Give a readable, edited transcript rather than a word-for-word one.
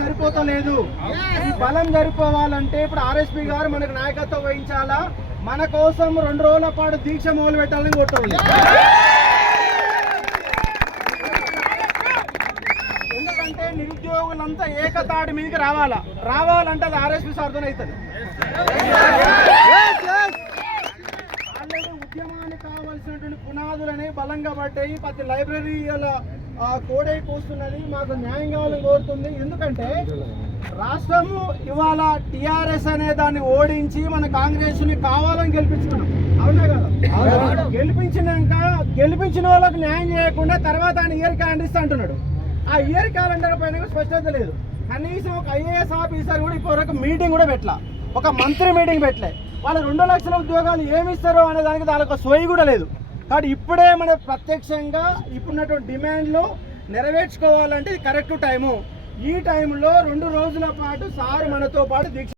సరిపోతలేదు. ఈ బలం సరిపోవాలంటే ఇప్పుడు ఆర్ఎస్పీ గారు మనకు నాయకత్వం వహించాలా, మన కోసం 2 రోజుల పాటు దీక్ష మొదలు పెట్టాలని కోరుతుంది. ఎందుకంటే నిరుద్యోగులంతా ఏకతాటి మీదకి రావాలంటే అది ఆర్ఎస్పీ సార్తోనే అవుతుంది. ఉద్యమానికి కావాల్సినటువంటి పునాదులని బలంగా పడ్డాయి. ప్రతి లైబ్రరీ కోడై కూస్తున్నది. మాకు న్యాయం కావాలని కోరుతుంది. ఎందుకంటే రాష్ట్రము ఇవాళ టిఆర్ఎస్ అనే దాన్ని ఓడించి మన కాంగ్రెస్ ని కావాలని గెలిపించుకున్నాం. అవునా కదా? గెలిపించిన వాళ్ళకి న్యాయం చేయకుండా తర్వాత ఆయన ఇయర్ క్యాలెండర్ అంటున్నాడు. ఆ ఇయర్ క్యాలెండర్ పైన స్పష్టత లేదు. కనీసం ఒక ఐఏఎస్ ఆఫీసర్ కూడా ఇప్పటివరకు మీటింగ్ కూడా పెట్టలే, ఒక మంత్రి మీటింగ్ పెట్టలే. వాళ్ళు 2 లక్షల ఉద్యోగాలు ఏమిస్తారో అనే దానికి దానికి సోయి కూడా లేదు. కాబట్టి ఇప్పుడే మన ప్రత్యక్షంగా ఇప్పుడున్నటువంటి డిమాండ్లు నెరవేర్చుకోవాలంటే కరెక్ట్ టైము. ఈ టైంలో 2 రోజుల పాటు సార్ మనతో పాటు దీక్ష